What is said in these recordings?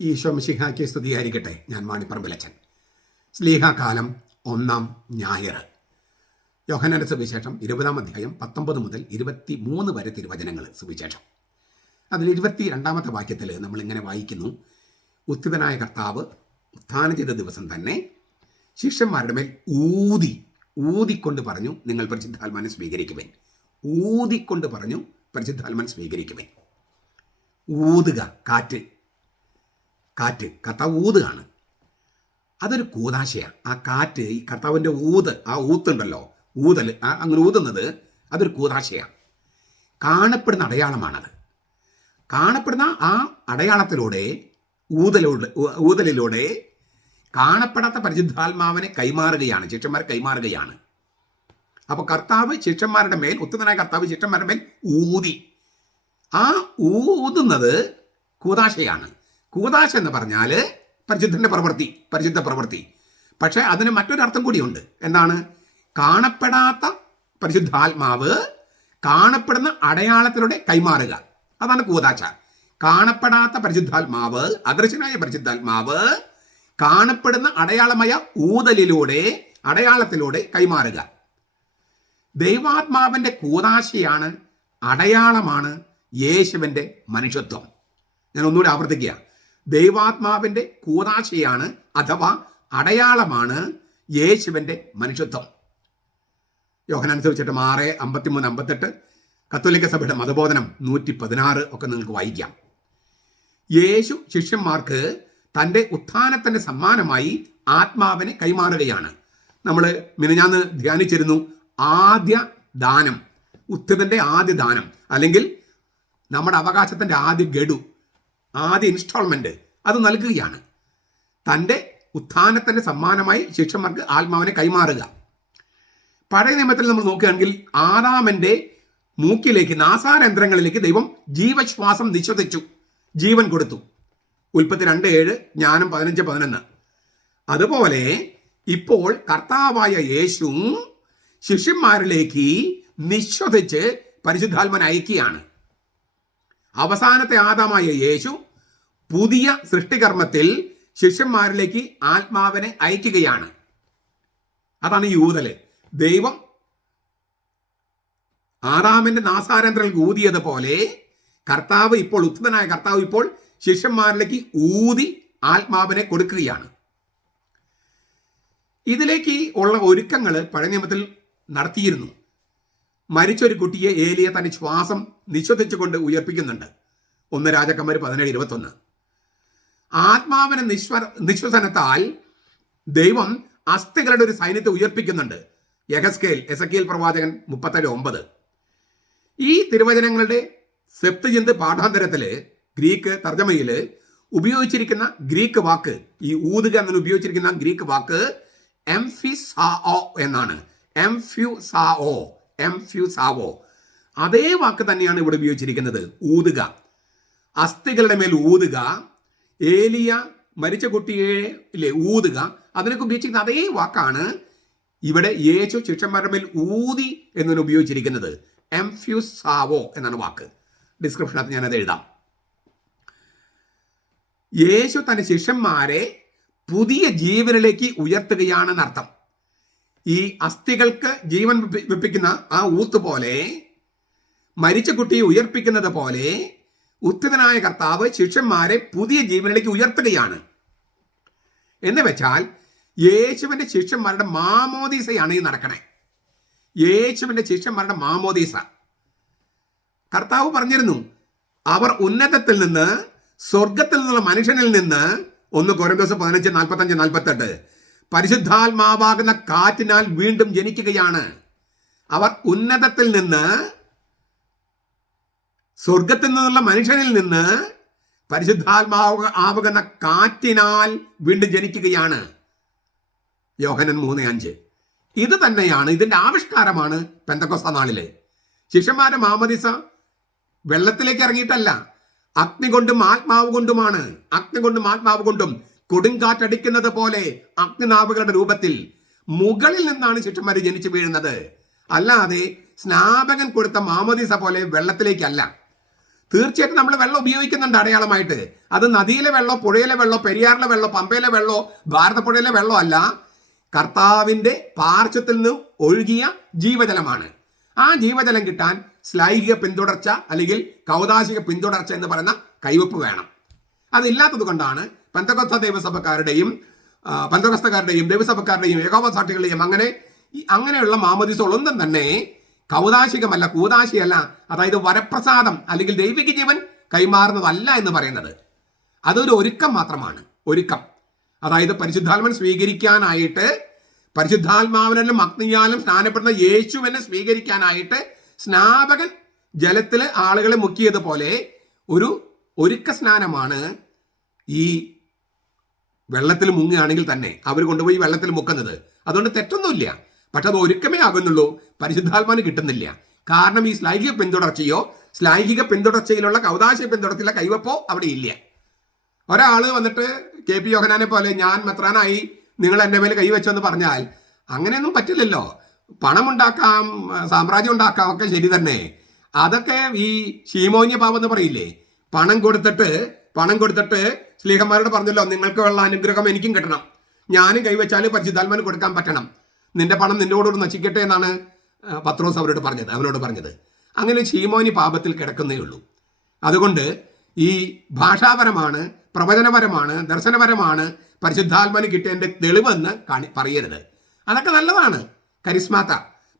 ഈശോ മിശിഹായ്ക്ക് സ്തുതിയായിരിക്കട്ടെ ഞാൻ മാണിപ്പറമ്പിലച്ചൻ സ്ലീഹാകാലം ഒന്നാം ഞായർ. യോഹനന്റെ സുവിശേഷം ഇരുപതാം അധ്യായം പത്തൊമ്പത് മുതൽ ഇരുപത്തി മൂന്ന് വരെ തിരുവചനങ്ങൾ സുവിശേഷം. അതിൽ ഇരുപത്തി രണ്ടാമത്തെ വാക്യത്തിൽ നമ്മൾ ഇങ്ങനെ വായിക്കുന്നു. ഉത്തിതനായ കർത്താവ് ഉത്ഥാനം ചെയ്ത ദിവസം തന്നെ ശിഷ്യന്മാരുടെ മേൽ ഊതി ഊതിക്കൊണ്ട് പറഞ്ഞു നിങ്ങൾ പരിശുദ്ധാത്മാനെ സ്വീകരിക്കുവൻ. ഊതിക്കൊണ്ട് പറഞ്ഞു പരിശുദ്ധാത്മാൻ സ്വീകരിക്കുവൻ. ഊതുക കാറ്റ് കാറ്റ് കർത്താവ് ഊതുകയാണ് അതൊരു കൂതാശയാണ്. ആ കാറ്റ് ഈ കർത്താവിന്റെ ഊത് ആ ഊത്തുണ്ടല്ലോ ഊതൽ അങ്ങനെ ഊതുന്നത് അതൊരു കൂതാശയാണ്. കാണപ്പെടുന്ന അടയാളമാണത്. കാണപ്പെടുന്ന ആ അടയാളത്തിലൂടെ ഊതലൂടെ ഊതലിലൂടെ കാണപ്പെടാത്ത പരിശുദ്ധാത്മാവിനെ കൈമാറുകയാണ് ശിഷ്യന്മാർ കൈമാറുകയാണ്. അപ്പോൾ കർത്താവ് ശിഷ്യന്മാരുടെ മേൽ ഉത്തമനായ കർത്താവ് ശിഷ്യന്മാരുടെ മേൽ ഊതി. ആ ഊതുന്നത് കൂതാശയാണ്. കൂതാശ എന്ന് പറഞ്ഞാൽ പരിശുദ്ധന്റെ പ്രവൃത്തി പരിശുദ്ധ പ്രവൃത്തി. പക്ഷേ അതിന് മറ്റൊരർത്ഥം കൂടിയുണ്ട്. എന്താണ്? കാണപ്പെടാത്ത പരിശുദ്ധാത്മാവ് കാണപ്പെടുന്ന അടയാളത്തിലൂടെ കൈമാറുക. അതാണ് കൂതാശ. കാണപ്പെടാത്ത പരിശുദ്ധാത്മാവ് അദൃശ്യനായ പരിശുദ്ധാത്മാവ് കാണപ്പെടുന്ന അടയാളമായ ഊതലിലൂടെ അടയാളത്തിലൂടെ കൈമാറുക. ദൈവാത്മാവിന്റെ കൂതാശയാണ് അടയാളമാണ് യേശുവിന്റെ മനുഷ്യത്വം. ഞാൻ ഒന്നുകൂടി ആവർത്തിക്കുക ദൈവാത്മാവിന്റെ കൂതാശയാണ് അഥവാ അടയാളമാണ് യേശുവിന്റെ മനുഷ്യത്വം. യോഹനനുസരിച്ചിട്ട് ആറ് അമ്പത്തിമൂന്ന് അമ്പത്തെട്ട് കത്തോലിക്ക സഭയുടെ മതബോധനം നൂറ്റി പതിനാറ് ഒക്കെ നിങ്ങൾക്ക് വായിക്കാം. യേശു ശിഷ്യന്മാർക്ക് തന്റെ ഉത്ഥാനത്തിന്റെ സമ്മാനമായി ആത്മാവിനെ കൈമാറുകയാണ്. നമ്മൾ മിനഞ്ഞാന്ന് ധ്യാനിച്ചിരുന്നു ആദ്യ ദാനം ഉത്തമന്റെ ആദ്യ ദാനം അല്ലെങ്കിൽ നമ്മുടെ അവകാശത്തിന്റെ ആദ്യ ഗഡു ആദ്യ ഇൻസ്റ്റാൾമെന്റ് അത് നൽകുകയാണ്. തന്റെ ഉത്ഥാനത്തിന്റെ സമ്മാനമായി ശിഷ്യന്മാർക്ക് ആത്മാവിനെ കൈമാറുക. പഴയ നിയമത്തിൽ നമ്മൾ നോക്കുകയാണെങ്കിൽ ആദാമന്റെ മൂക്കിലേക്ക് നാസാരന്ധ്രങ്ങളിലേക്ക് ദൈവം ജീവശ്വാസം നിശ്വസിച്ചു. ജീവൻ കൊടുത്തു. ഉൽപ്പത്തി രണ്ട് ഏഴ് ജ്ഞാനം പതിനഞ്ച് പതിനൊന്ന്. അതുപോലെ ഇപ്പോൾ കർത്താവായ യേശു ശിഷ്യന്മാരിലേക്ക് നിശ്വസിച്ച് പരിശുദ്ധാത്മൻ അയക്കുകയാണ്. അവസാനത്തെ ആദാമായ യേശു പുതിയ സൃഷ്ടികർമ്മത്തിൽ ശിഷ്യന്മാരിലേക്ക് ആത്മാവിനെ അയക്കുകയാണ്. അതാണ് യൂതൽ. ദൈവം ആറാമിന്റെ നാസാരന്ത്രൽ ഊതിയതുപോലെ കർത്താവ് ഇപ്പോൾ ഉത്തമനായ കർത്താവ് ഇപ്പോൾ ശിഷ്യന്മാരിലേക്ക് ഊതി ആത്മാവിനെ കൊടുക്കുകയാണ്. ഇതിലേക്ക് ഉള്ള ഒരുക്കങ്ങൾ പഴയ നിയമത്തിൽ നടത്തിയിരുന്നു. മരിച്ചൊരു കുട്ടിയെ ഏലിയ തന്റെ ശ്വാസം നിശ്വസിച്ചുകൊണ്ട് ഉയർപ്പിക്കുന്നുണ്ട്. ഒന്ന് രാജാക്കന്മാർ പതിനേഴ് ഇരുപത്തൊന്ന്. ആത്മാവിനെ നിശ്വ നിശ്വസനത്താൽ ദൈവം അസ്ഥികളുടെ ഒരു സൈന്യത്തെ ഉയർപ്പിക്കുന്നുണ്ട്. യഹസ്കേൽ എസക്കേൽ പ്രവാചകൻ മുപ്പത്തേഴ് ഒമ്പത്. ഈ തിരുവചനങ്ങളുടെ സെപ്തജിന്ത് പാഠാന്തരത്തിൽ ഗ്രീക്ക് തർജമയിൽ ഉപയോഗിച്ചിരിക്കുന്ന ഗ്രീക്ക് വാക്ക് ഈ ഊതുക എന്നതിന് ഉപയോഗിച്ചിരിക്കുന്ന ഗ്രീക്ക് വാക്ക് എംഫിസാओ എന്നാണ്. എംഫ്യുസാओ എംഫ്യുസാവോ അതേ വാക്ക് തന്നെയാണ് ഇവിടെ ഉപയോഗിച്ചിരിക്കുന്നത് ഊതുക. അസ്ഥികളുടെ മേൽ ഊതുക ഏലിയ മരിച്ച കുട്ടിയെ ഊതുക. അതിനൊക്കെ ഉപയോഗിച്ചിരിക്കുന്ന അതേ വാക്കാണ് ഇവിടെ യേശു ശിഷ്യന്മാരുടെ മേൽ ഊതി എന്നതിന് ഉപയോഗിച്ചിരിക്കുന്നത്. എംഫ്യൂസാവോ എന്നാണ് വാക്ക്. ഡിസ്ക്രിപ്ഷനകത്ത് ഞാനത് എഴുതാം. യേശു തന്റെ ശിഷ്യന്മാരെ പുതിയ ജീവനിലേക്ക് ഉയർത്തുകയാണെന്നർത്ഥം ഈ അസ്ഥികൾക്ക് ജീവൻ വെപ്പിക്കുന്ന ആ ഊത്ത് പോലെ മരിച്ച കുട്ടിയെ ഉയർപ്പിക്കുന്നത് പോലെ ഉത്തിതനായ കർത്താവ് ശിഷ്യന്മാരെ പുതിയ ജീവനിലേക്ക് ഉയർത്തുകയാണ്. എന്ന് വെച്ചാൽ യേശുവിന്റെ ശിഷ്യന്മാരുടെ മാമോദീസയാണ് ഈ നടക്കണേ. യേശുവിന്റെ ശിഷ്യന്മാരുടെ മാമോദീസ. കർത്താവ് പറഞ്ഞിരുന്നു അവർ ഉന്നതത്തിൽ നിന്ന് സ്വർഗത്തിൽ നിന്നുള്ള മനുഷ്യനിൽ നിന്ന് ഒന്ന് കൊരന്തോസ് പതിനഞ്ച് നാൽപ്പത്തഞ്ച് നാൽപ്പത്തെട്ട് പരിശുദ്ധാത്മാവാകുന്ന കാറ്റിനാൽ വീണ്ടും ജനിക്കുകയാണ്. അവർ ഉന്നതത്തിൽ നിന്ന് സ്വർഗത്തിൽ നിന്നുള്ള മനുഷ്യനിൽ നിന്ന് പരിശുദ്ധാത്മാവ് ആവുകുന്ന കാറ്റിനാൽ വീണ്ടും ജനിക്കുകയാണ് യോഹനൻ മൂന്ന് അഞ്ച്. ഇത് തന്നെയാണ് ഇതിന്റെ ആവിഷ്കാരമാണ് പെന്തക്കൊസ്ത നാളിലെ. ശിഷ്യന്മാരെ മാമദിസ വെള്ളത്തിലേക്ക് ഇറങ്ങിയിട്ടല്ല അഗ്നി കൊണ്ടും ആത്മാവ് കൊണ്ടുമാണ് അഗ്നി കൊണ്ടും ആത്മാവ് കൊണ്ടും കൊടുങ്കാറ്റടിക്കുന്നത് പോലെ അഗ്നിനാവുകളുടെ രൂപത്തിൽ മുകളിൽ നിന്നാണ് ശിഷ്യന്മാർ ജനിച്ചു വീഴുന്നത്. അല്ലാതെ സ്നാപകൻ കൊടുത്ത മാമദിസ പോലെ വെള്ളത്തിലേക്കല്ല. തീർച്ചയായിട്ടും നമ്മൾ വെള്ളം ഉപയോഗിക്കുന്നുണ്ട് അടയാളമായിട്ട്. അത് നദിയിലെ വെള്ളം പുഴയിലെ വെള്ളം പെരിയാറിലെ വെള്ളം പമ്പയിലെ വെള്ളം ഭാരതപ്പുഴയിലെ വെള്ളം അല്ല. കർത്താവിന്റെ പാർശ്വത്തിൽ നിന്ന് ഒഴുകിയ ജീവജലമാണ്. ആ ജീവജലം കിട്ടാൻ ശ്ലൈഹിക പിന്തുടർച്ച അല്ലെങ്കിൽ കൗതാശിക പിന്തുടർച്ച എന്ന് പറയുന്ന കൈവപ്പ് വേണം. അതില്ലാത്തത് കൊണ്ടാണ് പന്തകൊസ്ത ദൈവസഭക്കാരുടെയും പന്തകസ്ഥക്കാരുടെയും ദൈവസഭക്കാരുടെയും ഏകോപസാക്ഷികളുടെയും അങ്ങനെ അങ്ങനെയുള്ള മാമതിസോളൊന്നും തന്നെ കൗതാശികമല്ല കൂതാശിയല്ല. അതായത് വരപ്രസാദം അല്ലെങ്കിൽ ദൈവിക ജീവൻ കൈമാറുന്നതല്ല എന്ന് പറയുന്നത്. അതൊരു ഒരുക്കം മാത്രമാണ്. ഒരുക്കം. അതായത് പരിശുദ്ധാത്മൻ സ്വീകരിക്കാനായിട്ട് പരിശുദ്ധാത്മാവിനാലും അഗ്നിയാലും സ്നാനപ്പെടുന്ന യേശുവിനെ സ്വീകരിക്കാനായിട്ട് സ്നാപകൻ ജലത്തിൽ ആളുകളെ മുക്കിയതുപോലെ ഒരു ഒരുക്ക സ്നാനമാണ് ഈ വെള്ളത്തിൽ മുങ്ങുകയാണെങ്കിൽ തന്നെ. അവർ കൊണ്ടുപോയി വെള്ളത്തിൽ മുക്കുന്നത്. അതുകൊണ്ട് തെറ്റൊന്നുമില്ല. പക്ഷെ അത് ഒരുക്കമേ ആകുന്നുള്ളൂ. പരിശുദ്ധാത്മാന് കിട്ടുന്നില്ല. കാരണം ഈ ശ്ലൈഹിക പിന്തുടർച്ചയോ ശ്ലൈഹിക പിന്തുടർച്ചയിലുള്ള കൗതാശ പിന്തുടർച്ചയിലെ കൈവപ്പോ അവിടെ ഇല്ല. ഒരാൾ വന്നിട്ട് കെ പി യോഹനാനെ പോലെ ഞാൻ മെത്രാനായി നിങ്ങൾ എന്റെ മേൽ കൈവച്ചെന്ന് പറഞ്ഞാൽ അങ്ങനെയൊന്നും പറ്റില്ലല്ലോ. പണമുണ്ടാക്കാം സാമ്രാജ്യം ഉണ്ടാക്കാം ഒക്കെ ശരി തന്നെ. അതൊക്കെ ഈ ശീമോന്യ പാപം പറയില്ലേ? പണം കൊടുത്തിട്ട് പണം കൊടുത്തിട്ട് സ്ലീഹന്മാരോട് പറഞ്ഞല്ലോ നിങ്ങൾക്ക് ഉള്ള അനുഗ്രഹം എനിക്കും കിട്ടണം. ഞാനും കൈവച്ചാൽ പരിശുദ്ധാത്മാന് കൊടുക്കാൻ പറ്റണം. നിന്റെ പണം നിന്നോടോട് നശിക്കട്ടെ എന്നാണ് പത്രോസ് അവരോട് പറഞ്ഞത് അവനോട് പറഞ്ഞത്. അങ്ങനെ ശീമോനി പാപത്തിൽ കിടക്കുന്നേ ഉള്ളൂ. അതുകൊണ്ട് ഈ ഭാഷാപരമാണ് പ്രവചനപരമാണ് ദർശനപരമാണ് പരിശുദ്ധാത്മന് കിട്ടേണ്ട തെളിവെന്ന് കാണി പറയരുത്. അതൊക്കെ നല്ലതാണ് കരിസ്മാത്ത.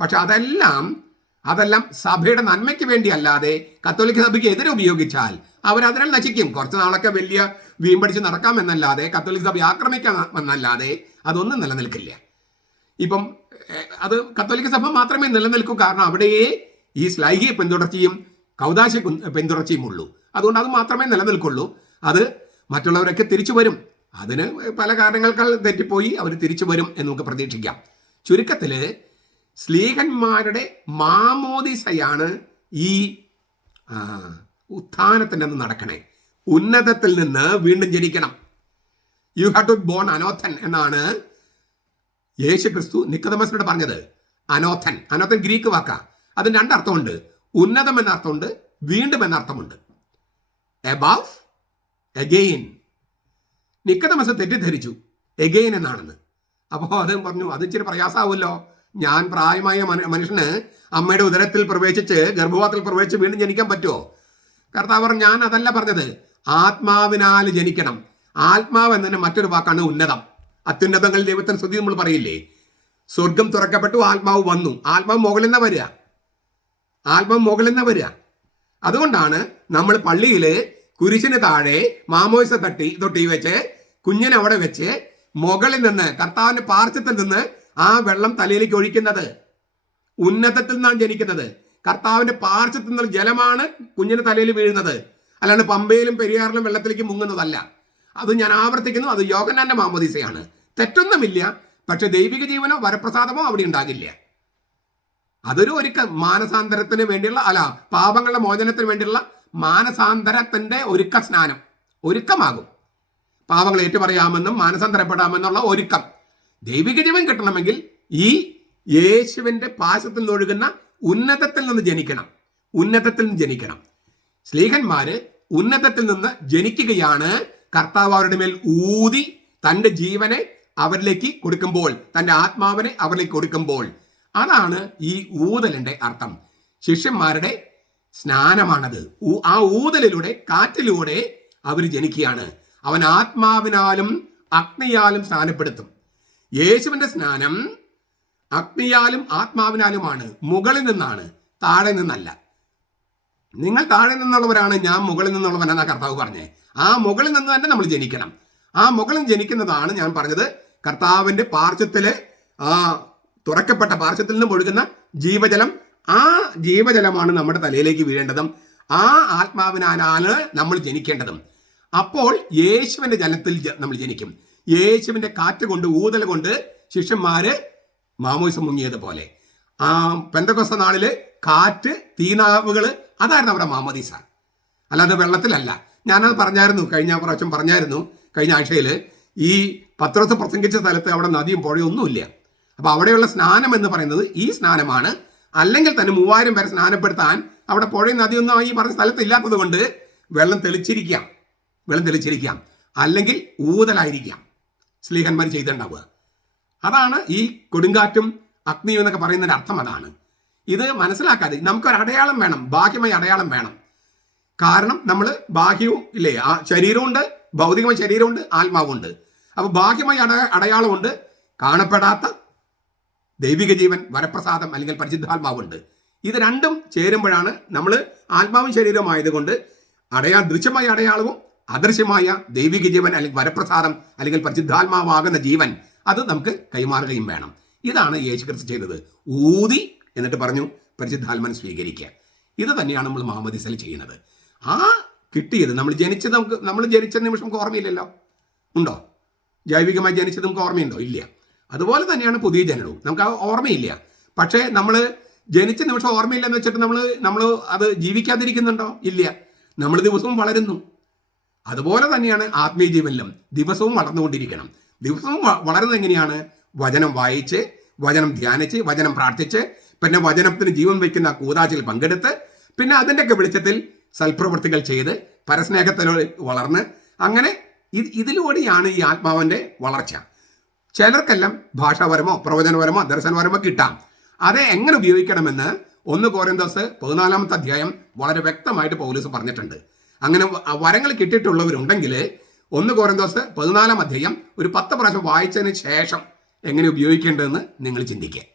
പക്ഷെ അതെല്ലാം അതെല്ലാം സഭയുടെ നന്മയ്ക്ക് വേണ്ടി അല്ലാതെ കത്തോലിക്ക സഭയ്ക്ക് എതിരെ ഉപയോഗിച്ചാൽ അവരതിനെ നശിക്കും. കുറച്ച് നാളൊക്കെ വലിയ വീമ്പടിച്ച് നടക്കാമെന്നല്ലാതെ കത്തോലിക്ക സഭ ആക്രമിക്കാമെന്നല്ലാതെ അതൊന്നും നിലനിൽക്കില്ല. ഇപ്പം അത് കത്തോലിക്ക സഭ മാത്രമേ നിലനിൽക്കൂ. കാരണം അവിടെയേ ഈ സ്ലൈഹിക പിന്തുടർച്ചയും കൗതാശ പിന്തുടർച്ചയും ഉള്ളൂ. അതുകൊണ്ട് അത് മാത്രമേ നിലനിൽക്കുള്ളൂ. അത് മറ്റുള്ളവരൊക്കെ തിരിച്ചു വരും. അതിന് പല കാരണങ്ങൾക്കാൾ തെറ്റിപ്പോയി അവർ തിരിച്ചു വരും എന്ന് നമുക്ക് പ്രതീക്ഷിക്കാം. ചുരുക്കത്തിൽ സ്ലീഹന്മാരുടെ മാമോദിസയാണ് ഈ ഉത്ഥാനത്തിന്റെ അന്ന് നടക്കണേ. ഉന്നതത്തിൽ നിന്ന് വീണ്ടും ജനിക്കണം. You have to born another എന്നാണ് യേശു ക്രിസ്തു നിക്കതമസിനോട് പറഞ്ഞത് അനോഥൻ. അനോഥൻ ഗ്രീക്ക് വാക്ക. അതിന് രണ്ടർത്ഥമുണ്ട്. ഉന്നതം എന്ന അർത്ഥമുണ്ട് വീണ്ടും എന്ന അർത്ഥമുണ്ട് എബവ് എഗെയിൻ നിക്കതമസ് തെറ്റിദ്ധരിച്ചു. എഗെയിൻ എന്നാണെന്ന്. അപ്പോൾ അദ്ദേഹം പറഞ്ഞു അത് ഇച്ചിരി പ്രയാസമാവുമല്ലോ ഞാൻ പ്രായമായ മനു- മനുഷ്യന് അമ്മയുടെ ഉദരത്തിൽ പ്രവേശിച്ച് ഗർഭപാത്രത്തിൽ പ്രവേശിച്ച് വീണ്ടും ജനിക്കാൻ പറ്റുമോ? കർത്താവ് ഞാൻ അതല്ല പറഞ്ഞത്. ആത്മാവിനാൽ ജനിക്കണം. ആത്മാവ് എന്നതിന് മറ്റൊരു വാക്കാണ് ഉന്നതം. അത്യുന്നതങ്ങളിൽ ദൈവത്തിന് സ്തുതി നമ്മൾ പറയില്ലേ? സ്വർഗം തുറക്കപ്പെട്ടു ആത്മാവ് വന്നു. ആത്മാവ് മുകളിൽ നിന്ന് വരിക. ആത്മാവ് മുകളിൽ നിന്ന് വരിക. അതുകൊണ്ടാണ് നമ്മൾ പള്ളിയിൽ കുരിശിന് താഴെ മാമോയിസ തട്ടി തൊട്ടി വെച്ച് കുഞ്ഞിനെ അവിടെ വെച്ച് മുകളിൽ നിന്ന് കർത്താവിന്റെ പാർശ്വത്തിൽ നിന്ന് ആ വെള്ളം തലയിലേക്ക് ഒഴിക്കുന്നത്. ഉന്നതത്തിൽ നിന്നാണ് ജനിക്കുന്നത്. കർത്താവിന്റെ പാർശ്വത്തിൽ നിന്നുള്ള ജലമാണ് കുഞ്ഞിന് തലയിൽ വീഴുന്നത്. അല്ലാണ്ട് പമ്പയിലും പെരിയാറിലും വെള്ളത്തിലേക്ക് മുങ്ങുന്നതല്ല. അത് ഞാൻ ആവർത്തിക്കുന്നു അത് യോഗനാന്റെ മാമോദീസയാണ്. തെറ്റൊന്നുമില്ല പക്ഷെ ദൈവിക ജീവനോ വരപ്രസാദമോ അവിടെ ഉണ്ടാകില്ല. അതൊരു ഒരു മാനസാന്തരത്തിന് വേണ്ടിയുള്ള അല്ല പാപങ്ങളുടെ മോചനത്തിന് വേണ്ടിയുള്ള മാനസാന്തരത്തിന്റെ ഒരുക്ക സ്നാനം ഒരുക്കമാകും. പാപങ്ങൾ ഏറ്റുപറയാമെന്നും മാനസാന്തരപ്പെടാമെന്നുള്ള ഒരുക്കം. ദൈവിക ജീവൻ കിട്ടണമെങ്കിൽ ഈ യേശുവിന്റെ പാശത്തിൽ നിന്ന് ഒഴുകുന്ന ഉന്നതത്തിൽ നിന്ന് ജനിക്കണം ഉന്നതത്തിൽ നിന്ന് ജനിക്കണം. സ്ലീഹന്മാര് ഉന്നതത്തിൽ നിന്ന് ജനിക്കുകയാണ് കർത്താവ് അവരുടെ മേൽ ഊതി തന്റെ ജീവനെ അവരിലേക്ക് കൊടുക്കുമ്പോൾ തന്റെ ആത്മാവിനെ അവരിലേക്ക് കൊടുക്കുമ്പോൾ. അതാണ് ഈ ഊതലിന്റെ അർത്ഥം. ശിഷ്യന്മാരുടെ സ്നാനമാണത്. ആ ഊതലിലൂടെ കാറ്റിലൂടെ അവർ ജനിക്കുകയാണ്. അവൻ ആത്മാവിനാലും അഗ്നിയാലും സ്നാനപ്പെടുത്തും. യേശുവിന്റെ സ്നാനം അഗ്നിയാലും ആത്മാവിനാലുമാണ്. മുകളിൽ നിന്നാണ് താഴെ നിന്നല്ല. നിങ്ങൾ താഴെ നിന്നുള്ളവരാണ് ഞാൻ മുകളിൽ നിന്നുള്ളവനെന്ന കർത്താവ് പറഞ്ഞേ. ആ മുകളിൽ നിന്ന് തന്നെ നമ്മൾ ജനിക്കണം. ആ മുകളിൽ ജനിക്കുന്നതാണ് ഞാൻ പറഞ്ഞത് കർത്താവിന്റെ പാർശ്വത്തിലെ ആ തുറക്കപ്പെട്ട പാർശ്വത്തിൽ നിന്ന് ഒഴുകുന്ന ജീവജലം. ആ ജീവജലമാണ് നമ്മുടെ തലയിലേക്ക് വീഴേണ്ടതും ആ ആത്മാവിനാലാണ് നമ്മൾ ജനിക്കേണ്ടതും. അപ്പോൾ യേശുവിന്റെ ജലത്തിൽ നമ്മൾ ജനിക്കും. യേശുവിന്റെ കാറ്റ് കൊണ്ട് ഊതൽ കൊണ്ട് ശിഷ്യന്മാര് മാമോയിസം മുങ്ങിയതുപോലെ. ആ പെന്തക്കൊസ്ത നാളിൽ കാറ്റ് തീനാവുകൾ അതായിരുന്നു അവിടെ മാമോദീസ അല്ലാതെ വെള്ളത്തിലല്ല. ഞാനത് പറഞ്ഞായിരുന്നു കഴിഞ്ഞ പ്രാവശ്യം പറഞ്ഞായിരുന്നു കഴിഞ്ഞ ആഴ്ചയിൽ ഈ പത്രത്തെ പ്രസംഗിച്ച സ്ഥലത്ത് അവിടെ നദിയും പുഴയും ഒന്നുമില്ല. അപ്പോൾ അവിടെയുള്ള സ്നാനം എന്ന് പറയുന്നത് ഈ സ്നാനമാണ്. അല്ലെങ്കിൽ തന്നെ മൂവായിരം പേരെ സ്നാനപ്പെടുത്താൻ അവിടെ പുഴയും നദിയൊന്നും ഈ പറഞ്ഞ സ്ഥലത്ത് ഇല്ലാത്തത് കൊണ്ട് വെള്ളം തെളിച്ചിരിക്കാം. വെള്ളം തെളിച്ചിരിക്കാം. അല്ലെങ്കിൽ ഊതലായിരിക്കാം. സ്ലീഹന്മാർ ചെയ്തിട്ടുണ്ടാവുക. അതാണ് ഈ കൊടുങ്കാറ്റും അഗ്നിയും എന്നൊക്കെ പറയുന്നതിന്റെ അർത്ഥം അതാണ്. ഇത് മനസ്സിലാക്കാതെ നമുക്കൊരു അടയാളം വേണം. ബാഹ്യമായി അടയാളം വേണം. കാരണം നമ്മൾ ബാഹ്യവും ഇല്ലേ ആ ശരീരമുണ്ട് ഭൗതികമായ ശരീരമുണ്ട് ആത്മാവുണ്ട് അപ്പോൾ ബാഹ്യമായി അട അടയാളമുണ്ട് കാണപ്പെടാത്ത ദൈവിക ജീവൻ വരപ്രസാദം അല്ലെങ്കിൽ പരിശുദ്ധാത്മാവുണ്ട്. ഇത് രണ്ടും ചേരുമ്പോഴാണ് നമ്മൾ ആത്മാവും ശരീരവും ആയതുകൊണ്ട് അടയാ ദൃശ്യമായ അടയാളവും അദൃശ്യമായ ദൈവിക ജീവൻ അല്ലെങ്കിൽ വരപ്രസാദം അല്ലെങ്കിൽ പരിശുദ്ധാത്മാവാകുന്ന ജീവൻ അത് നമുക്ക് കൈമാറുകയും വേണം. ഇതാണ് യേശു ക്രിസ്തു ചെയ്തത്. ഊതി എന്നിട്ട് പറഞ്ഞു പരിശുദ്ധാത്മൻ സ്വീകരിക്കുക. ഇത് തന്നെയാണ് നമ്മൾ മാമദിസൽ ചെയ്യുന്നത്. ആ? കിട്ടിയത്. നമ്മൾ ജനിച്ചത് നമുക്ക് നമ്മൾ ജനിച്ച നിമിഷം നമുക്ക് ഓർമ്മയില്ലല്ലോ. ഉണ്ടോ? ജൈവികമായി ജനിച്ചത് നമുക്ക് ഓർമ്മയുണ്ടോ? ഇല്ല. അതുപോലെ തന്നെയാണ് പുതിയ ജനനവും. നമുക്ക് ആ ഓർമ്മയില്ല. പക്ഷേ നമ്മൾ ജനിച്ച നിമിഷം ഓർമ്മയില്ലെന്ന് വെച്ചിട്ട് നമ്മൾ നമ്മൾ അത് ജീവിക്കാതിരിക്കുന്നുണ്ടോ? ഇല്ല. നമ്മൾ ദിവസവും വളരുന്നു. അതുപോലെ തന്നെയാണ് ആത്മീയ ജീവനിലും ദിവസവും വളർന്നുകൊണ്ടിരിക്കണം. ദിവസവും വളരുന്നത് എങ്ങനെയാണ്? വചനം വായിച്ച് വചനം ധ്യാനിച്ച് വചനം പ്രാർത്ഥിച്ച് പിന്നെ വചനത്തിന് ജീവൻ വയ്ക്കുന്ന കൂതാച്ചിൽ പങ്കെടുത്ത് പിന്നെ അതിന്റെയൊക്കെ വെളിച്ചത്തിൽ സൽപ്രവൃത്തികൾ ചെയ്ത് പരസ്നേഹത്തിലൂടെ വളർന്ന് അങ്ങനെ ഇത് ഇതിലൂടെയാണ് ഈ ആത്മാവിന്റെ വളർച്ച. ചിലർക്കെല്ലാം ഭാഷാപരമോ പ്രവചനപരമോ ദർശനപരമോ കിട്ടാം. അത് എങ്ങനെ ഉപയോഗിക്കണമെന്ന് ഒന്ന് കോരന്തോസ് പതിനാലാമത്തെ അധ്യായം വളരെ വ്യക്തമായിട്ട് പൗലൂസ് പറഞ്ഞിട്ടുണ്ട്. അങ്ങനെ വരങ്ങൾ കിട്ടിയിട്ടുള്ളവരുണ്ടെങ്കിൽ ഒന്ന് കോരന്തോസ് പതിനാലാം അധ്യായം ഒരു പത്ത് പ്രാവശ്യം വായിച്ചതിന് ശേഷം എങ്ങനെ ഉപയോഗിക്കേണ്ടതെന്ന് നിങ്ങൾ ചിന്തിക്കുക.